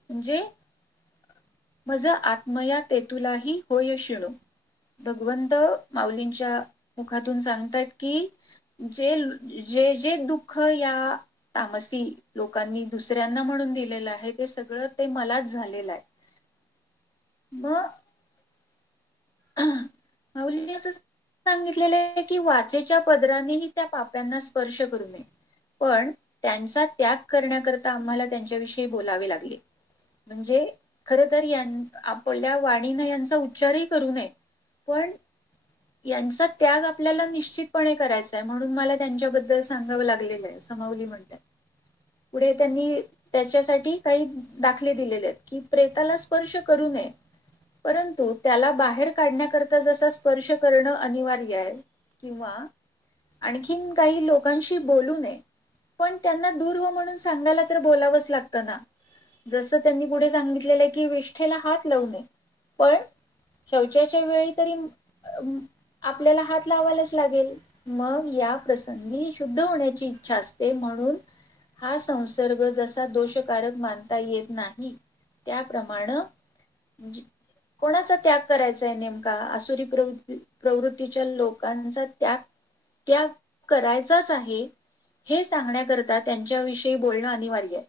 म्हणजे माझं आत्मया तेतुलाही होय शिणू. भगवंत माऊलींच्या मुखातून सांगतायत की जे जे जे दुःख या तामसी लोकांनी दुसऱ्यांना म्हणून दिलेलं आहे, ते सगळं ते मलाच झालेलं आहे. मग माऊलींनी असं सांगितलेलं आहे की वाचेच्या पदरानेही त्या पाप्यांना स्पर्श करू नये, पण त्यांचा त्याग करण्याकरता आम्हाला त्यांच्याविषयी बोलावे लागले. म्हणजे खरं तर आपल्या वाणीनं यांचा उच्चारही करू नये, पण यांचा त्याग आपल्याला निश्चितपणे करायचा आहे, म्हणून मला त्यांच्याबद्दल सांगावं लागलेलं आहे असं माऊली म्हणतात. पुढे त्यांनी त्याच्यासाठी काही दाखले दिलेले आहेत की प्रेताला स्पर्श करू नये, परंतु त्याला बाहेर काढण्याकरता जसा स्पर्श करणं अनिवार्य आहे, किंवा आणखीन काही लोकांशी बोलू नये, पण त्यांना दूर हो म्हणून सांगायला तर बोलावंच लागतं ना. जसं त्यांनी पुढे सांगितलेलं आहे की विष्ठेला हात लावू नये, पण शौचाच्या वेळी तरी आपल्याला हात लावायलाच लागेल. मग या प्रसंगी शुद्ध होण्याची इच्छा असते, म्हणून हा संसर्ग जसा दोषकारक मानता येत नाही, त्याप्रमाणे कोणाचा त्याग करायचा आहे नेमका? आसुरी प्रवृत्तीच्या लोकांचा त्याग करायचाच आहे हे सांगण्याकरता त्यांच्याविषयी बोलणं अनिवार्य आहे.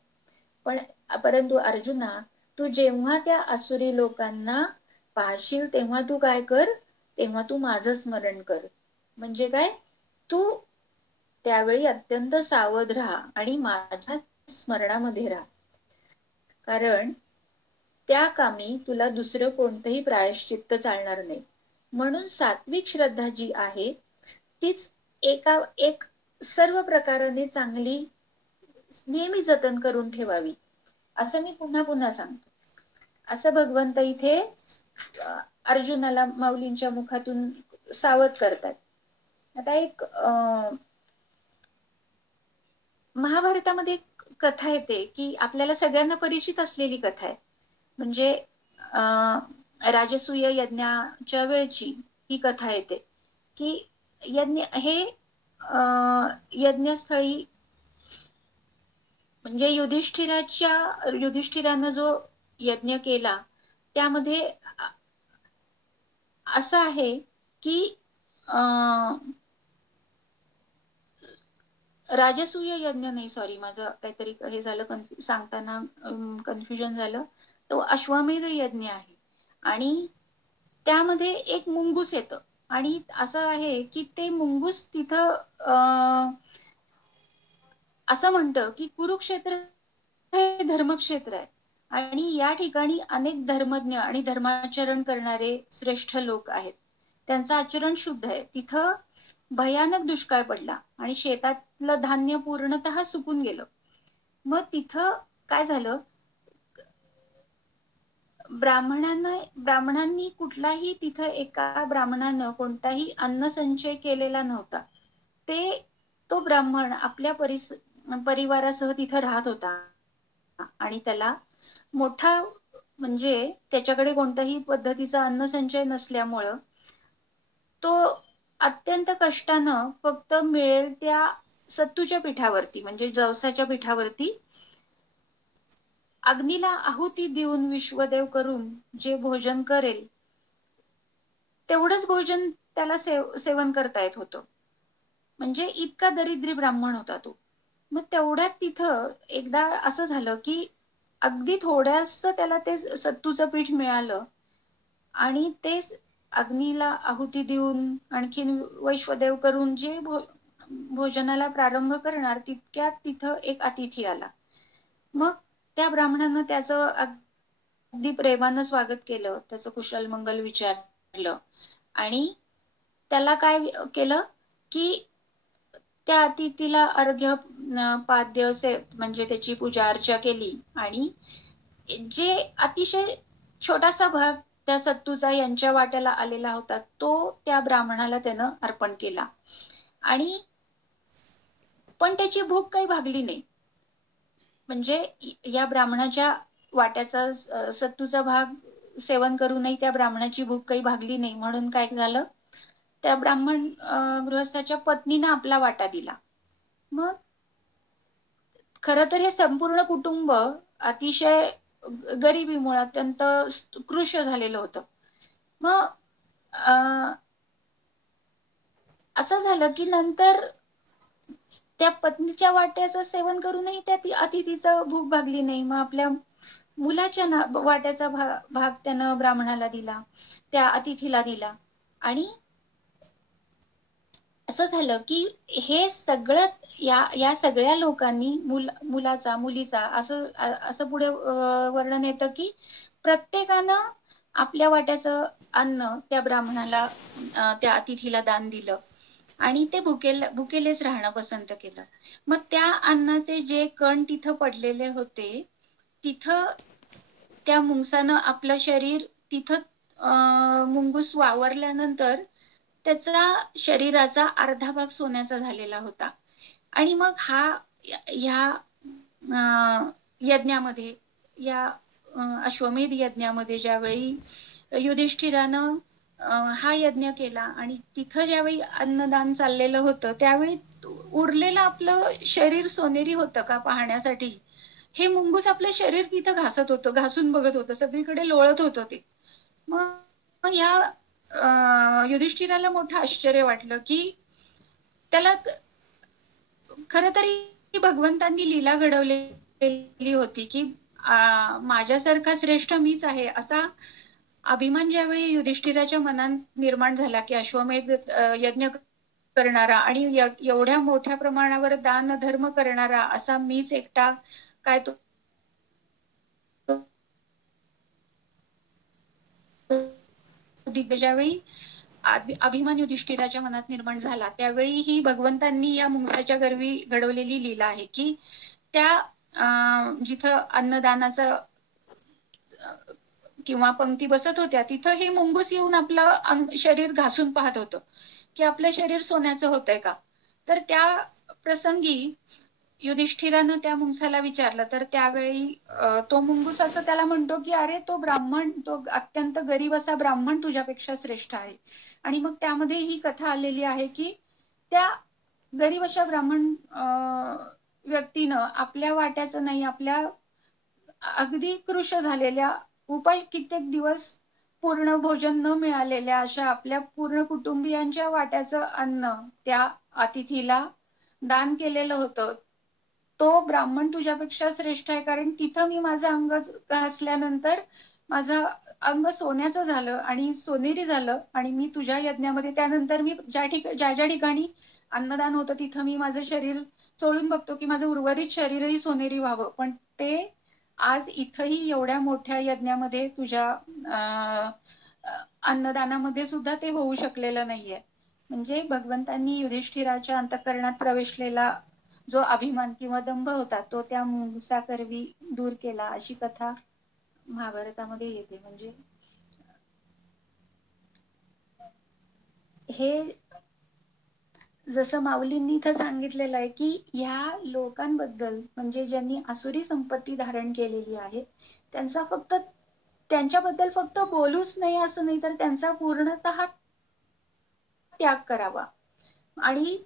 परंतु अर्जुना, तू जेव्हा त्या आसुरी लोकांना पाहशील तेव्हा तू काय कर, तेव्हा तू माझं स्मरण कर. म्हणजे काय, तू त्यावेळी अत्यंत सावध राहा आणि माझ्या स्मरणामध्ये राहा, कारण त्या कामी तुला दुसरं कोणतंही प्रायश्चित्त चालणार नाही. म्हणून सात्विक श्रद्धा जी आहे तीच एक सर्व प्रकाराने चांगली नेहमी जतन करून ठेवावी, असं मी पुन्हा पुन्हा सांगतो. असं भगवंत इथे अर्जुनाला माऊलींच्या मुखातून सावध करतात. आता एक महाभारतामध्ये कथा येते की आपल्याला सगळ्यांना परिचित असलेली कथा आहे. म्हणजे राजसूय यज्ञाच्या वेळची ही कथा येते की यज्ञस्थळी म्हणजे युधिष्ठिरानं जो यज्ञ केला त्यामध्ये असं आहे की राजसूय यज्ञ नाही, सॉरी माझं काहीतरी हे झालं, सांगताना कन्फ्युजन झालं. तो अश्वमेध यज्ञ आहे आणि त्यामध्ये एक मुंगूस येतं आणि असं आहे की ते मुंगूस तिथं असं म्हणतं की कुरुक्षेत्र हे धर्मक्षेत्र आहे आणि या ठिकाणी अनेक धर्मज्ञ आणि धर्माचरण करणारे श्रेष्ठ लोक आहेत, त्यांचं आचरण शुद्ध आहे. तिथं भयानक दुष्काळ पडला आणि शेतातलं धान्य पूर्णतः सुकून गेलं. मग तिथं काय झालं, ब्राह्मणांनी कुठलाही तिथं एका ब्राह्मणानं कोणताही अन्नसंचय केलेला नव्हता. तो ब्राह्मण आपल्या परिवारासह तिथं राहत होता आणि त्याला मोठा म्हणजे त्याच्याकडे कोणत्याही पद्धतीचा अन्नसंचय नसल्यामुळं तो अत्यंत कष्टानं फक्त मिळेल त्या सत्तूच्या पिठावरती म्हणजे जवसाच्या पिठावरती अग्नीला आहुती देऊन विश्वदेव करून जे भोजन करेल तेवढंच भोजन त्याला सेवन करता येत होतं. म्हणजे इतका दरिद्री ब्राह्मण होता तो. मग तेवढ्यात तिथं एकदा असं झालं की अगदी थोड्यास त्याला ते सत्तूचं पीठ मिळालं आणि ते अग्नीला आहुती देऊन आणखीन वैश्वदेव करून जे भोजनाला प्रारंभ करणार तितक्यात तिथं एक अतिथी आला. मग त्या ब्राह्मणानं त्याचं अगदी प्रेमानं स्वागत केलं, त्याचं कुशल मंगल विचारलं आणि त्याला काय केलं की त्या अतिथीला अर्घ्य पाद्य म्हणजे त्याची पूजा अर्चा केली आणि जे अतिशय छोटासा भाग त्या सत्तूचा यांच्या वाट्याला आलेला होता तो त्या ब्राह्मणाला त्यानं अर्पण केला. आणि पण त्याची भूक काही भागली नाही. म्हणजे या ब्राह्मणाच्या वाट्याचा सत्तूचा भाग सेवन करूनही त्या ब्राह्मणाची भूक काही भागली नाही. म्हणून काय झालं, त्या ब्राह्मण गृहस्थाच्या पत्नीनं आपला वाटा दिला. मग खर तर हे संपूर्ण कुटुंब अतिशय गरिबीमुळे अत्यंत कृश झालेलं होतं. मग असं झालं की नंतर त्या पत्नीच्या वाट्याचं सेवन करूनही त्या अतिथीचा भूक भागली नाही. मग आपल्या मुलाच्या वाट्याचा भाग त्यानं ब्राह्मणाला दिला, त्या अतिथीला दिला. आणि असं झालं की हे सगळं या सगळ्या लोकांनी मुलाचा मुलीचा असं पुढे वर्णन येतं की प्रत्येकानं आपल्या वाट्याचं अन्न त्या ब्राह्मणाला त्या अतिथीला दान दिलं आणि ते भुकेलेच राहणं पसंत केलं. मग त्या अन्नाचे जे कण तिथं पडलेले होते तिथं त्या मुंगसानं आपलं शरीर तिथं मुंगूस वावरल्यानंतर त्याचा शरीराचा अर्धा भाग सोन्याचा झालेला होता. आणि मग ह्या यज्ञामध्ये, या अश्वमेध यज्ञामध्ये ज्यावेळी युधिष्ठिरानं हा यज्ञ केला आणि तिथं ज्यावेळी अन्नदान चाललेलं होतं त्यावेळी उरलेलं आपलं शरीर सोनेरी होतं का पाहण्यासाठी हे मुंगूस आपलं शरीर तिथं घासत होतं, घासून बघत होतं, सगळीकडे लोळत होतं ते. मग या युधिष्ठिराला मोठं आश्चर्य वाटलं की त्याला खरं तरी भगवंतांनी लीला घडवलेली होती की माझ्यासारखा श्रेष्ठ मीच आहे असा अभिमान ज्यावेळी युधिष्ठिराच्या मनात निर्माण झाला की अश्वमेध यज्ञ करणारा आणि एवढ्या मोठ्या प्रमाणावर दान धर्म करणारा असा मीच एकटा काय तो ज्यावेळी अभिमान युधिष्ठिराच्या मनात निर्माण झाला त्यावेळी ही भगवंतांनी या मुंगसाच्या गर्वी घडवलेली लीला आहे की त्या जिथं अन्नदानाचं किंवा पंक्ती बसत होत्या तिथं हे मुंगूस येऊन आपलं शरीर घासून पाहत होतं की आपलं शरीर सोन्याचं होतंय का. तर त्या प्रसंगी युधिष्ठिरानं त्या मुंगसाला विचारलं तर त्यावेळी तो मुंगूस असं त्याला म्हणतो की अरे तो ब्राह्मण, तो अत्यंत गरीब असा ब्राह्मण तुझ्यापेक्षा श्रेष्ठ आहे. आणि मग त्यामध्ये ही कथा आलेली आहे की त्या गरीब अशा ब्राह्मण व्यक्तीनं आपल्या वाट्याचं नाही, आपल्या अगदी कृश झालेल्या कित्येक दिवस पूर्ण भोजन न मिळालेल्या अशा आपल्या पूर्ण कुटुंबियांच्या वाट्याचं अन्न त्या अतिथीला दान केलेलं होतं. तो ब्राह्मण तुझ्यापेक्षा श्रेष्ठ आहे कारण तिथं मी माझं अंग घासल्यानंतर माझं अंग सोन्याचं झालं आणि सोनेरी झालं आणि मी तुझ्या यज्ञामध्ये त्यानंतर मी ज्या ज्या ठिकाणी अन्नदान होतं तिथं मी माझं शरीर चोळून बघतो की माझं उर्वरित शरीरही सोनेरी व्हावं, पण ते आज इथंही एवढ्या मोठ्या यज्ञामध्ये तुझ्या अन्नदानामध्ये सुद्धा ते होऊ शकलेलं नाहीये. म्हणजे भगवंतांनी युधिष्ठिराच्या अंतःकरणात प्रवेशलेला जो अभिमान किंवा दंभ होता तो त्या मुंगसाकरवी दूर केला अशी कथा महाभारतामध्ये येते. म्हणजे हे जसं माऊलींनी इथं सांगितलेलं आहे की ह्या लोकांबद्दल म्हणजे ज्यांनी आसुरी संपत्ती धारण केलेली आहे त्यांच्याबद्दल फक्त बोलूच नाही असं नाही तर त्यांचा पूर्णतः त्याग करावा. आणि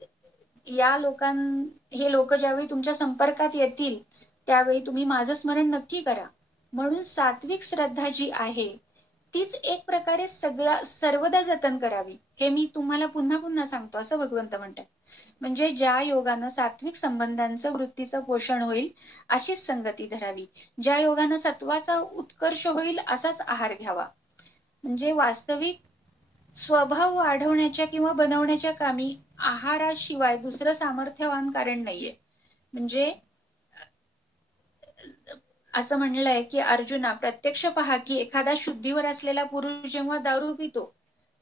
हे लोक ज्यावेळी तुमच्या संपर्कात येतील त्यावेळी तुम्ही माझं स्मरण नक्की करा. म्हणून सात्विक श्रद्धा जी आहे तीच एक प्रकारे सर्वदा जतन करावी. हे मी तुम्हाला पुन्हा पुन्हा सांगतो असं भगवंत म्हणतात. म्हणजे ज्या योगानं सात्विक संबंधांचं वृत्तीचं पोषण होईल अशीच संगती धरावी, ज्या योगानं सत्वाचा उत्कर्ष होईल असाच आहार घ्यावा. म्हणजे वास्तविक स्वभाव वाढवण्याच्या किंवा बनवण्याच्या कामी आहाराशिवाय दुसरं सामर्थ्यवान कारण नाहीये. म्हणजे असं म्हणलंय की अर्जुना, प्रत्यक्ष पहा की एखादा शुद्धीवर असलेला पुरुष जेव्हा दारू पितो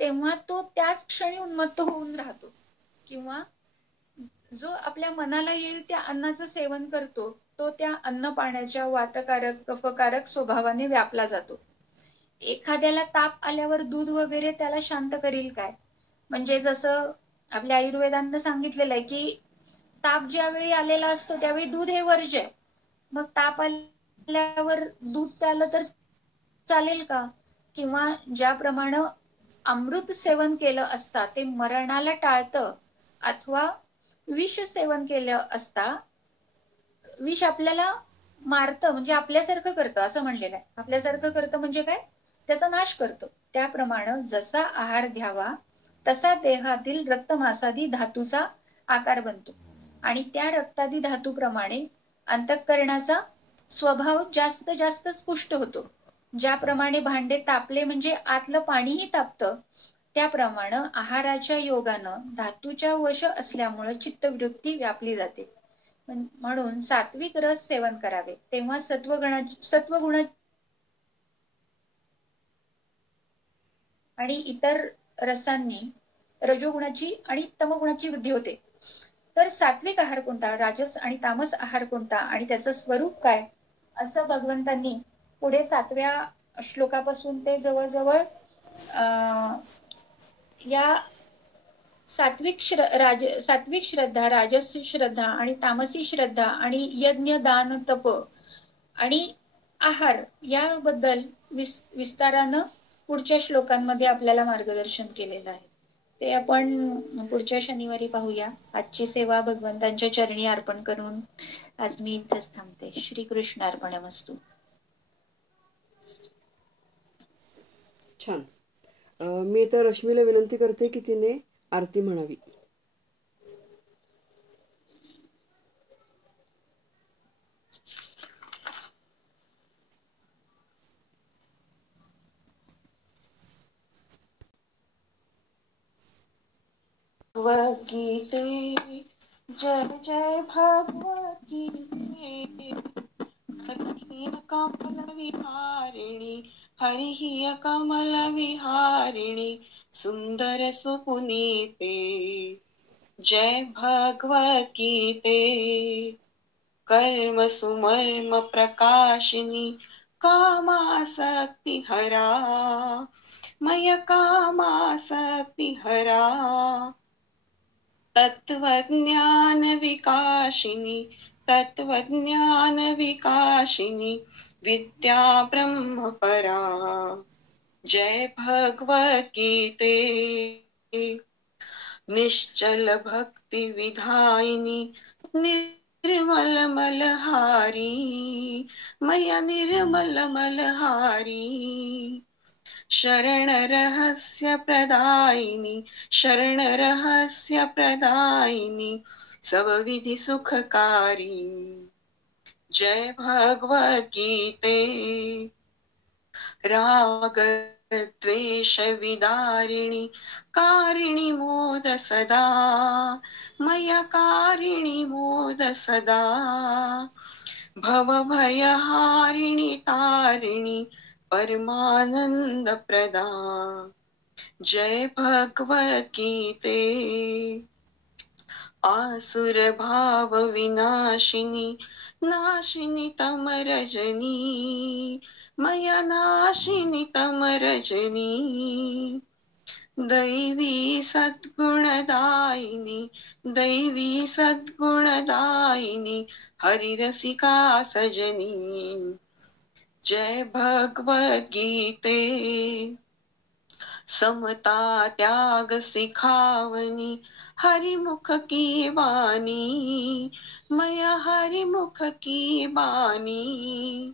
तेव्हा तो त्याच क्षणी उन्मत्त होऊन राहतो, किंवा जो आपल्या मनाला येईल त्या अन्नाचं सेवन करतो तो त्या अन्न पाण्याच्या वातकारक कफकारक स्वभावाने व्यापला जातो. एखाद्याला ताप आल्यावर दूध वगैरे त्याला शांत करील काय? म्हणजे जसं आपल्या आयुर्वेदांना सांगितलेलं आहे की ताप ज्यावेळी आलेला असतो त्यावेळी दूध हे वर्ज्य आहे. मग ताप आल्यावर दूध प्यालं तर चालेल का? किंवा ज्याप्रमाणे अमृत सेवन केलं असता ते मरणाला टाळतं, अथवा विष सेवन केलं असता विष आपल्याला मारतं, म्हणजे आपल्यासारखं करतं असं म्हणलेलं आहे. आपल्यासारखं करतं म्हणजे काय? त्याचा नाश करतं. त्याप्रमाणे जसा आहार घ्यावा तसा देहातील रक्तमासादी धातूचा आकार बनतो आणि त्या रक्तादी धातूप्रमाणे अंतःकरणाचा स्वभाव जास्त जास्त स्पुष्ट होतो. ज्याप्रमाणे भांडे तापले म्हणजे आतलं पाणीही तापतं, त्याप्रमाणे आहाराच्या योगानं धातूच्या वश असल्यामुळे चित्तवृत्ती व्यापली जाते. म्हणून सात्विक रस सेवन करावे, तेव्हा सत्वगुण आणि इतर रसांनी रजोगुणाची आणि तमगुणाची वृद्धी होते. तर सात्विक आहार कोणता, राजस आणि तामस आहार कोणता आणि त्याचं स्वरूप काय, असं भगवंतांनी पुढे 7व्या श्लोकापासून ते जवळजवळ या सात्विक श्रद्धा, राजस श्रद्धा आणि तामसी श्रद्धा आणि यज्ञ दान तप आणि आहार याबद्दल विस्तारानं पुढच्या श्लोकांमध्ये आपल्याला मार्गदर्शन केलेलं आहे. ते आपण पुढच्या शनिवारी पाहूया. आजची सेवा भगवंतांच्या चरणी अर्पण करून आज मी इथेच थांबते. श्रीकृष्ण अर्पणमस्तु. छान. मी तर रश्मीला विनंती करते की तिने आरती म्हणावी. भगवत गीते जय जय भगवत गीते. हरिः कमल विहारिणी, हरिः कमल विहारिणी, सुंदर सुपुनीते. जय भगवत गीते. कर्म सुमर्म प्रकाशिनी, कामासक्ति हरा, मय कामासक्ति हरा. तत्वज्ञान विकाशिनी, तत्वज्ञान विकाशिनी, विद्या ब्रह्म परा. जय भगवत गीते. निश्चल भक्ति विधायिनी, निर्मल मलहारी, मय निर्मल मलहारी. शरण रहस्य प्रदायिनी, शरण रहस्य प्रदायिनी, सब विधि सुखकारी. जय भगवत गीते. राग द्वेष विदारिणी, कारिणी मोद सदा, मय कारिणी मोद सदा. भव भयहारिणी तारिणी, परमानंद प्रदा. जय भगवत गीते. आसुर भाव विनाशिनी, नाशिनी तम रजनी, मय नाशिनी तम रजनी. दैवी सद्गुणदायिनी, दैवी सद्गुणदायिनी, हरिरसिका सजनी. जय भगवत गीते. समता त्याग सिखावनी, हरिमुख की वाणी, मय हरिमुख की वाणी.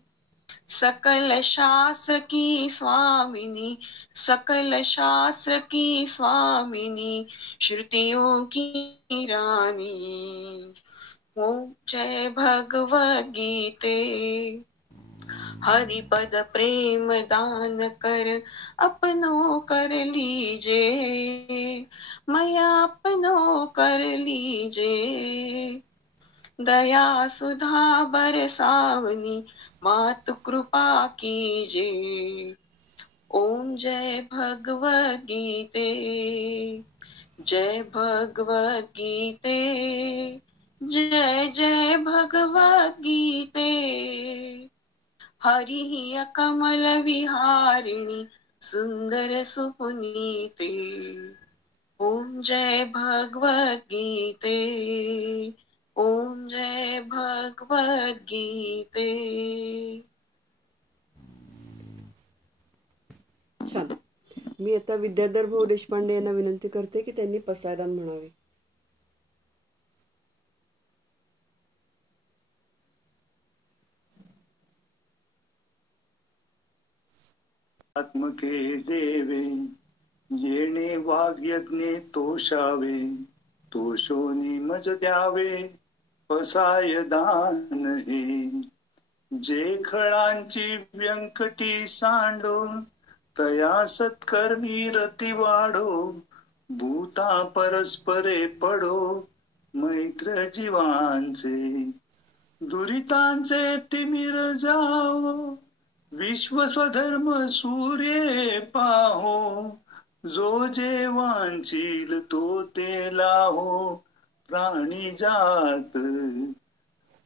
सकल शास्त्र की स्वामिनी, सकल शास्त्र की स्वामिनी, श्रुतियों की रानी. ओम जय भगवत गीते. हरिपद प्रेम दान कर अपनो कर लीजे, मैया अपनो कर लीजे। दया सुधा बरसावनी मातु कृपा कीजे। ओम जय भगवद गीते, जय भगवद गीते, जय जय भगवद गीते। हरि कमल विहारिणी सुंदर सुपुनीते। ओम जय भगवद गीते, ओम जय भगवद गीते। छान. मी आता विद्याधर भाऊ देशपांडे यांना विनंती करते की त्यांनी पसायदान म्हणावे. आत्मके देवे येणे वाग्यज्ञे तोषावे, तोषोनी मज द्यावे पसाय दान हे. जे खळांची व्यंकटी सांडो तया सत्कर्मी रती वाढो, भूता परस्परे पडो मैत्र जीवांचे. दुरितांचे तिमिर जावो, विश्व स्वधर्म सूर्ये पाहो, जो जे वांचील तो ते लाहो, प्राणी जात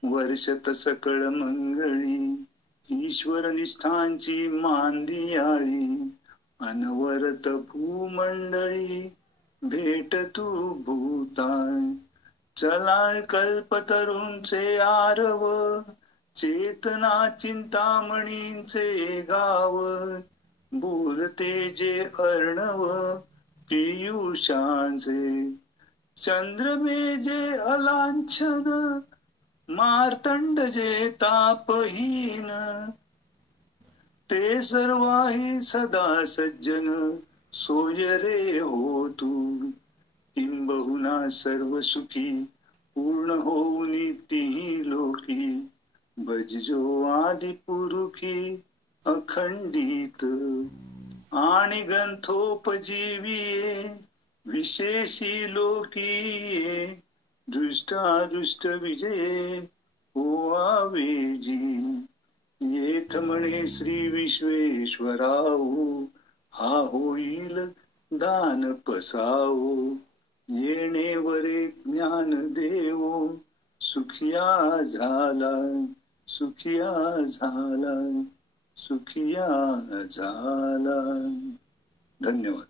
वर्षत सकळ मंगळी. ईश्वर निष्ठांची मांदियाळी, अनवरत भूमंडळी भेट तू भूताय. चला कल्पतरूंचे आरव, चेतना चिंतामणींचे गाव. बोलते जे अर्णव पियुषांचे, चंद्रमे जे अलांछन, मार्तंड जे तापहीन. ते सर्वाही सदा सज्जन, सोय रे हो तू. किंबहुना सर्व सुखी पूर्ण होऊन तिही लोकी. भजजो आदि पुरुखी अखंडित, आणि ग्रंथोपजीविये विशेषी लोकीये. दृष्टादृष्ट विजये होवावेजी. येथ म्हणे श्री विश्वेश्वराऊ, हा होईल दान पसावो. येणे वरे ज्ञान देवो, सुखिया झाला, सुखिया झाला, सुखिया झाला. धन्यवाद.